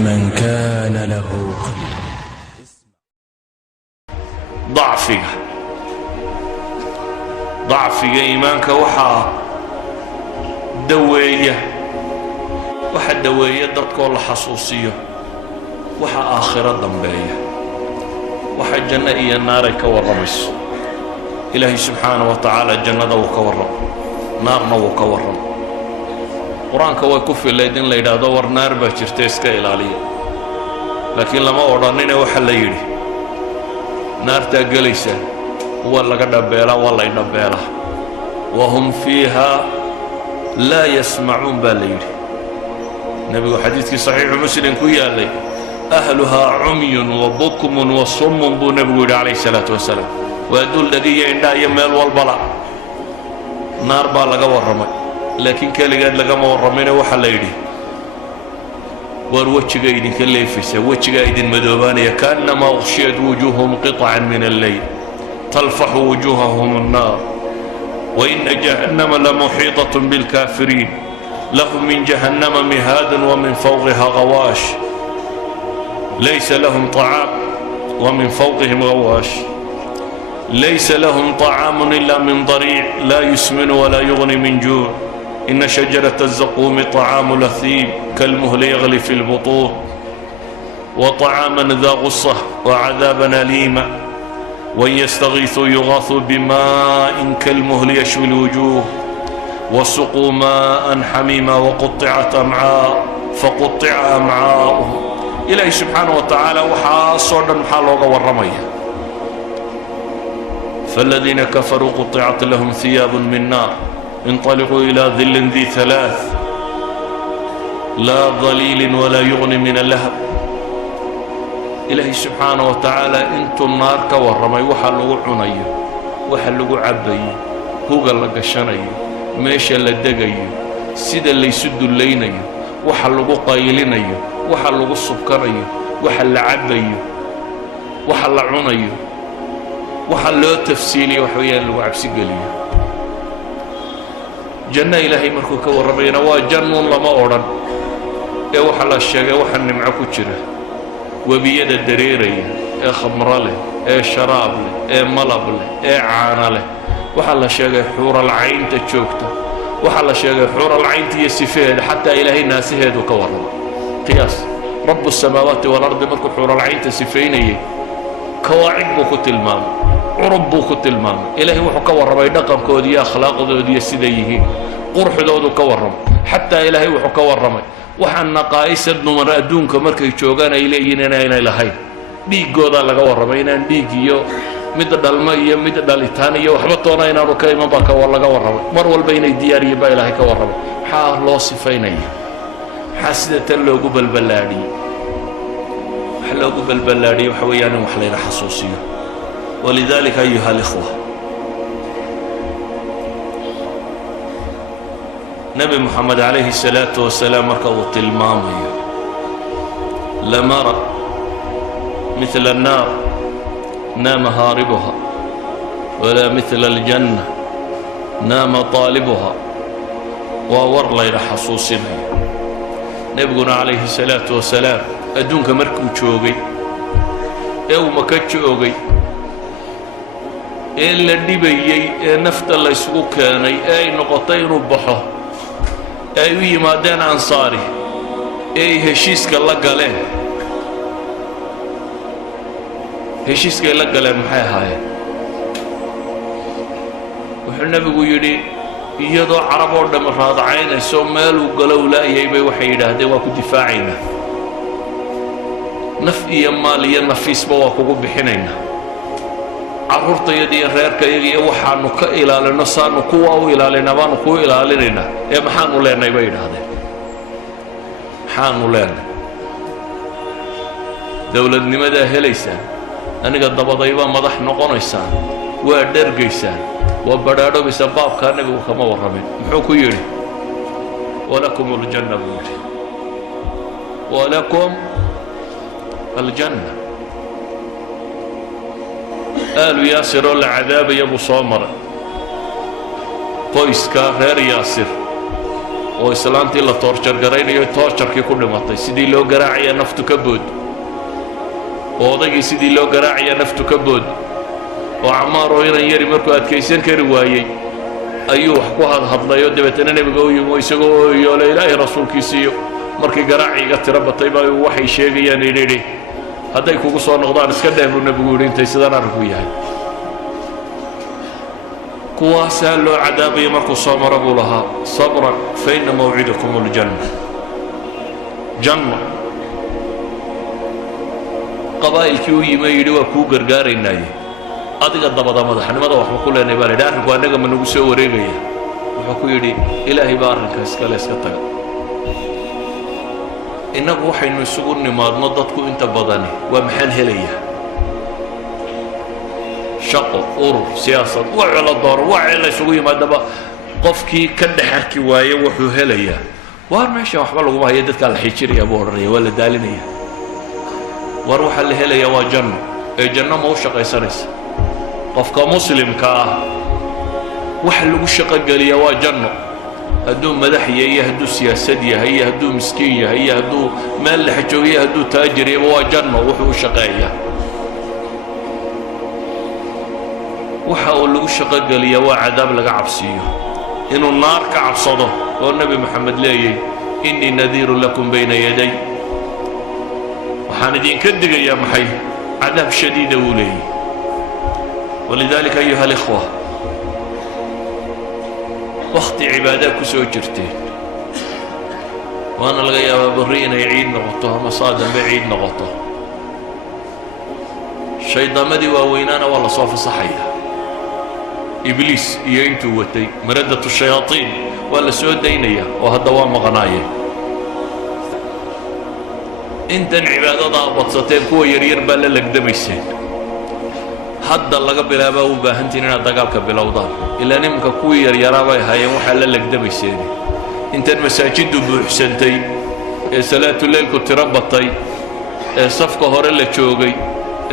لمن كان له قلب. ضعفك إيمانك وحا دوية وحا دوية دتك والله حصوصية وحا آخرة ضمبية وحا جنة إيا النار كورمس إلهي سبحانه وتعالى جنة وكورم نارنا وكورم قرآنك ويكفي الليدين ليدا دور نار باشرتيسك إلالية لكن لما أورانين وحا ليدي نار تاقليسة ولا قدبيلا ولا يدبيلا وهم فيها لا يسمعون بالليل. نبي حديث صحيح مسلم كويا لي أهلها عمي وبكم وصم بو نبي عليه الصلاة والسلام ويدل الذي عندها يمال والبلاء نار بالغا ورمي لكن كالي قد لغا ما ورمين وحا ليلي وروجه ايدين كليفسه وجه ايدين مدوبانيه كانما اغشيت وجوههم قطعا من الليل تلفح وجوههم النار وان جهنم لمحيطه بالكافرين لهم من جهنم مهاد ومن فوقها غواش ليس لهم طعام ومن فوقهم غواش ليس لهم طعام الا من ضريع لا يسمن ولا يغني من جوع إن شجرة الزقوم طعام لثيم كالمهل يغلي في البطون وطعاما ذا غصة وعذابا أليما وإن يستغيثوا يغاثوا بماء كالمهل يشوي الوجوه وسقوا ماء حميما وقطعت أمعاء فقطع أمعاؤهم إلهي سبحانه وتعالى وحاصرنا محالوغا والرمية فالذين كفروا قطعت لهم ثياب من نار انطلقوا إلى ظل ذي ثلاث لا ظليل ولا يغني من اللهب إلهي سبحانه وتعالى انتو النار كورمي وحلقوا عنيو وحلقوا عبيو هوغا لقشانيو ميشا لدقيو سيدا اللي يسدوا اللينيو وحلقوا قايلينيو وحلقوا السبكريو وحل عبيو وحل عنيو وحلقوا تفسيلي وحويا لقوا عبسي قليو جنة إلهي مركو كورمينا وجن لما أوران إيه وحلا الشيء وحن معكو جرا وبيد الدريري إيه خمر له إيه شراب له إيه ملب له إيه عان له وحلا الشيء حور العين تشوكته وحلا الشيء حور العين تيسفيه حتى إلهي ناس هيدو كورم قياس رب السماوات والأرض مركو حور العين تسفيني كواعب بوكو تلمام عرب بوكو تلمام إلهي وحو كورم يدقم كودي أخلاق دودي سيديه قرح دودو كورم حتى إلهي وحو كورم وحن نقائس النمر أدونك مركي جوغانا إلينا إلى إلهي ديق قودا لغا ورمينا ديقيو مدد المية مدد الإتانية وحبطونا إنا ركايما باكا واللغا ورمي مرول بين الدياري با إلهي كورم حا الله صفيني حاسدة اللوغو بالبلادي حلوغو بالبلادي وحويانا وحلينا حصوصية ولذلك أيها الإخوة نبي محمد عليه الصلاة والسلام مركض المامي لمر مثل النار نام هاربها ولا مثل الجنة نام طالبها وور لير حصوصنا نبينا عليه الصلاة والسلام أدونك مركو تشوغي يوم كتشوغي إلا دبيي نفط الله يسوق كاني أي نقطين ربحه أي مادين أنصاري أي هشيسك الله قالين هشيسك الله قالين محي هاي وحنا بيقولي يدو عرب ورد مراد عين سومال وقالوا لا يبي وحيده ده واكو دفاعنا نفي ماليا نفيس بواكو بحنينا carruurtayadii reerkayagii waxaanu ka ilaalino saanu kuwa u ilaalina baanu ku ilaalinayna maxaan u leenay bay yiraahdeen maxaan u leenay dawladnimada helaysa aniga dabadayba madax noqonaysa waa dhargaysa waa baraadho bisa baabka anigu kama waramin muxuu ku yiri walakum aljanna walakum aljanna آل ياسر العذاب يبو صامر قويسكا غير ياسر oo islaantii la toorjar garaynayo toorjarkii ku dhimatay sidii loo garaacaya naftu ka bood oo odaygii sidii loo garaacaya naftu ka bood oo Camaar oo inan yari markuu adkaysan kari waayey ayuu wax ku hadlayo dabeetana nabiga uu yimo isagoo yoolay Ilaahay rasuulkiisiyo markii garaaciga tira batay baa waxay sheegayaan inay hadday kugu soo noqdaan iska dheer buu nabigu yidhi intay sidaan arku yahay kuwaasaa loo cadaabaya markuu soo mara buu lahaa sabran fa inna mawcidakum aljanna janna qabaa'ilkii u yimi yidhi waa kuu gargaaraynaaye adiga dabada madaxnimada waxba ku leenay baa layidhi arrinku annaga ma nagu soo wareegaya wuxuu ku yidhi ilaahay baa arrinka iskale iska taga innagu waxaynu isugu nimaadno dadku inta badani waa maxaan helayaa shaqo urur siyaasad wacala door wacala isugu yimaadaba qofkii ka dhex arki waaye wuxuu helayaa waar meesha waxba laguma hayo dadka la xijiraya buu odhanaya waa la daalinaya waar waxaa la helayaa waa janno ee janno ma u shaqaysanaysa qofka muslimka ah waxa lagu shaqogeliyaa waa janno hadduu madax yahay iyo hadduu siyaasad yahay iyo hadduu miskiin yahay iyo hadduu meel dhex joogo iyo hadduu taajir yahay waa janno wuxuu u shaqeeyaa waxa uu lagu shaqogeliyaa waa cadaab laga cabsiiyo inuu naar ka cabsado oo nebi maxamed leeyay innii nadiirun lakum bayna yaday waxaan idinka digayaa maxay cadaab shadiida uu leeyay walidaalika ayuha alikhwa waqti cibaadaad ku soo jirteen waana laga yaabaa barri inay ciid noqoto ama saa dambe ciid noqoto shaydaamadii waaweynaana waa la soo fasaxaya ibliis iyo intuu watay maradatu shayaatiin waa la soo daynaya oo hadda waa maqnaayeen intan cibaadada badsateen kuwa yaryar baa la legdamayseen hadda laga bilaabaa u baahantiin inaad dagaalka bilowdaan ilaa nimanka kuwii yaryaraa bay ahaayeen waxaa la legdamayseen intan masaajiddu buuxsantay ee salaatuleylku tiro batay ee safka hore la joogay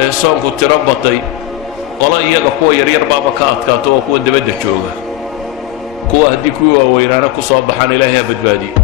ee soonku tiro batay qola iyaga kuwa yaryar baaba ka adkaato oo kuwa dabadda jooga kuwa haddii kuwii waaweynaana ku soo baxaan ilaahay ha badbaadiyo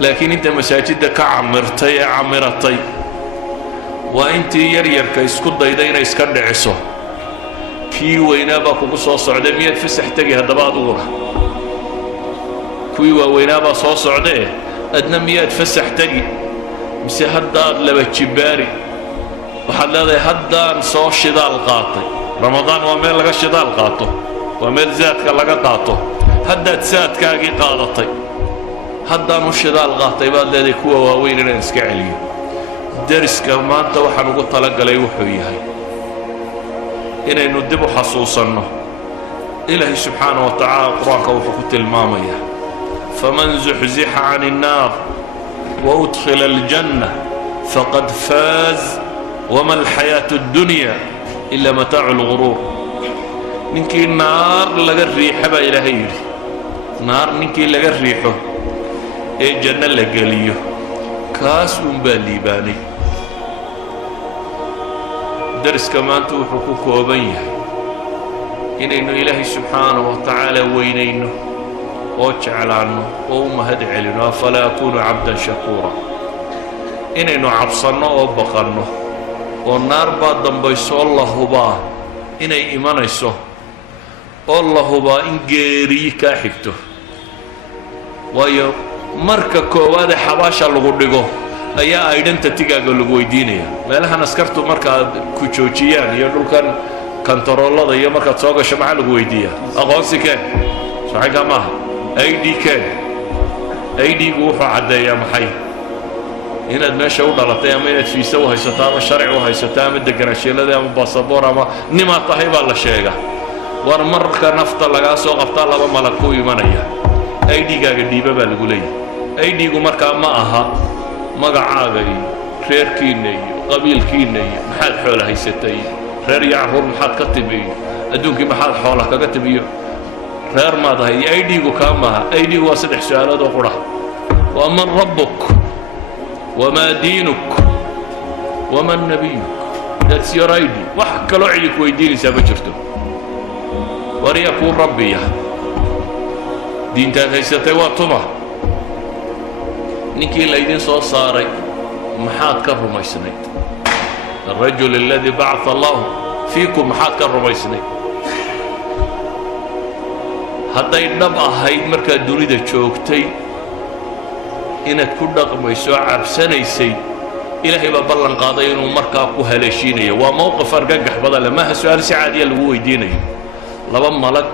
laakiin inta masaajidda ka camirtay ee camiratay waa intii yaryarka isku dayda inay iska dhiciso kii weynaa baa kugu soo socday miyaad fasax tegi haddaba aduguna kuwii waaweynaa baa soo socdee adna miyaad fasax tegi mise haddaad laba jibbaari waxaad leedahay haddaan soo shidaal qaatay ramadaan waa meel laga shidaal qaato waa meel zaadka laga qaato haddaad saadkaagii qaadatay haddaanu shidaal qaatay baad leedahay kuwa waaweyn inaan iska celiyo dariska maanta waxaan ugu talagalay wuxuu yahay inaynu dib u xasuusanno ilaahay subxaana wa tacaala qur-aanka wuxuu ku tilmaamayaa faman zuxzixa cani innaar wa udkhila aljanna faqad faaz wama alxayaatu addunya ila mataacu lguruur ninkii naar laga riixa baa ilaahay yidhi naar ninkii laga riixo ee janno la geliyo kaas unbaa liibaanay dariska maanta wuxuu ku kooban yahay inaynu ilaahay subxaanahu wa tacaala weynayno oo jeclaanno oo u mahad celino afalaa akuunu cabdan shakuura inaynu cabsanno oo baqanno oo naar baa dambayso oo la hubaa inay imanayso oo la hubaa in geeriyi kaa xigto waayo marka koowaad ee xabaasha lagu dhigo ayaa identitygaaga lagu weydiinaya meelahan askartu markaad ku joojiyaan iyo dhulkan kantaroolada iyo markaad soo gasho maxaa lagu weydiiyaa aqoonsi keen saxinka maaha ID keen ID-gu wuxuu caddeeyaa maxay inaad meesha u dhalatay ama inaad fiisa u haysato ama sharci u haysato ama deganaansheelada ama basaboor ama nimaad tahay baa la sheega war marka nafta lagaa soo qabtaa laba malag ku imanaya ID-gaaga dhiiba baa lagu leeyahay ID-gu markaa ma aha magacaaga iyo reerkiinna iyo qabiilkiinna iyo maxaad xoola haysatay reer iyo carruur maxaad ka timi iyo adduunkii maxaad xoola kaga timiyo reer maad ahay ID-gu kaa maaha ID-gu waa saddex su-aalood oo qudha waa man rabbuk wamaa diinuk waman nabiyuk that's your ID wax kaloo cidi ku weydiinaysaa ma jirto war yaa kuu rabbiya diintaad haysatay waa tuma ninkii laydin soo saaray maxaad ka rumaysnayd الرجل الذي بعث الله فيكم maxaad ka rumaysnayd hadday dhab ahayd markaad dunida joogtay inaad ku dhaqmayso cabsanaysay ilaahay baa ballan qaaday inuu markaa ku haleeshiinayo waa mowqif argagax badan leh maaha su-aal si caadiya lagu weydiinayo laba malag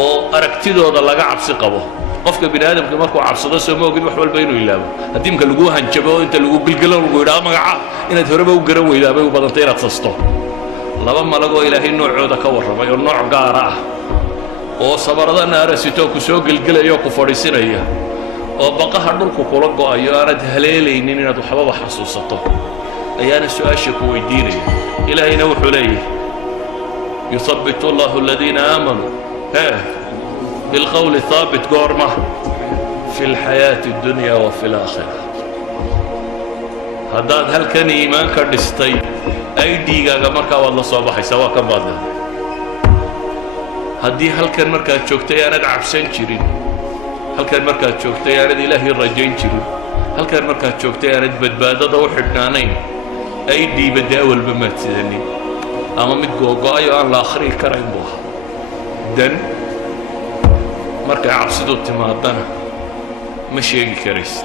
oo aragtidooda laga cabsi qabo qofka bini aadamka markuu cabsado soo ma ogid wax walba inuu ilaabo haddii imka lagu hanjabo oo inta lagu gilgilo lagu yidhaha magaca inaad horeba u garan weydaa bay u badantay inaad sasto laba malag oo ilaahay noocooda ka warramay oo nooc gaara ah oo sabarada naarasitoo ku soo gilgilaya oo ku fadhiisinaya oo baqaha dhulku kula go'ayo aanad haleelaynin inaad waxbaba xasuusato ayaana su-aasha ku weydiinaya ilaahayna wuxuu leeyahay yuthabbitu allahu aladiina aamanuu بالقول الثابت قورمة في الحياة الدنيا وفي الآخرة هداد هل كان إيمان كردستي أي ديغا مركا والله صباحي سوا كم بعد هدي هل كان مركا تشوكتي أنا عبسان شيرين هل كان مركا تشوكتي أنا إلهي الرجين شيرين هل كان مركا تشوكتي أنا بدبادة وحدنانين أي دي بداول بما تزني أما متقوقا أيو أن الآخرين كرين بوها دن markay cabsidu timaadana ma sheegi karaysid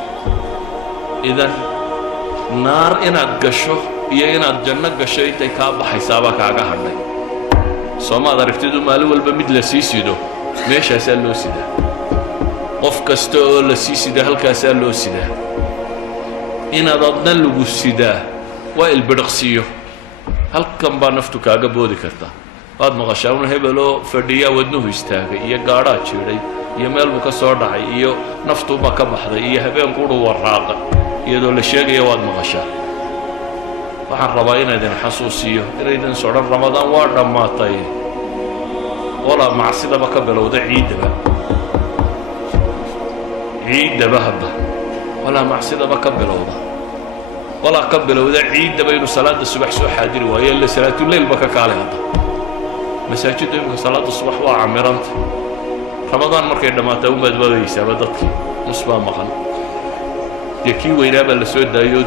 idan naar inaad gasho iyo inaad janno gasho intay kaa baxaysaabaa kaaga hadhay soomaad aragtidu maalin walba mid la sii sido meeshaasaa loo sidaa qof kasta oo la sii sida halkaasaa loo sidaa inaad adna lagu sidaa waa ilbidhiqsiyo halkan baa naftu kaaga boodi kartaa waad maqashaa un hebeloo fadhiyaa wadnuhu istaagay iyo gaadhaa jiidhay iyo meel buu ka soo dhacay iyo naftuubaa ka baxday iyo habeenkuudhu warraaqa iyadoo la sheegaya waad maqashaa waxaan rabaa inaydin xasuusiyo inaydin sodhan ramadaan waa dhammaatay walaa macsidaba ka bilowda ciiddaba hadda walaa macsidaba ka bilowda walaa ka bilowda ciiddaba inuu salaada subax soo xaadiri waayo illa salaatuleylba ka kaalay hadda masaajidda imika salaada subax waa camiranta ramadaan markay dhammaataa u badbaadaysaaba dadkii nus baa maqan dee kii weynaa baa la soo daayoo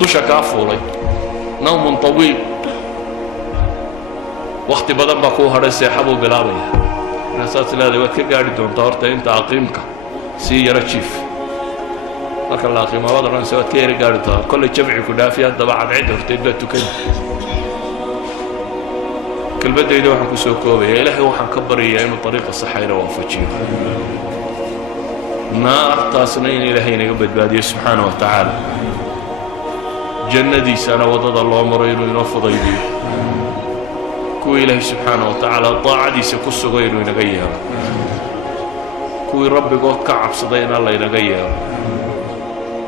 dusha kaa fuulay nawmun tawiil wakti badan baa kuu hadhay seexa buu bilaabaya markaasaad leedahay waad ka gaadhi doontaa horta inta aqiimka sii yaro jiif marka la aqiimo waad odhanaysa waad ka yara gaadhi doontaa kollay jamci ku dhaafi haddaba cadcid horteed baa tukani كلمتي waxaan ku soo koobaya ilaahay waxaan ka bariyaa inuu dariiqa saxayna waafajiyo naartaasna in ilaahay naga badbaadiyo subxaanahu wa tacaala jannadiisana wadada loo maro inuu inoo fudaydiyo kuwa ilaahay subxaanahu wa tacaala daacadiisa ku sugay inuu inaga yeelo kuwii rabbigood ka cabsaday in alla inaga yeelo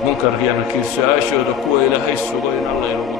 munkarkiina kii su-aashooda kuwa ilaahay sugay in alla inagu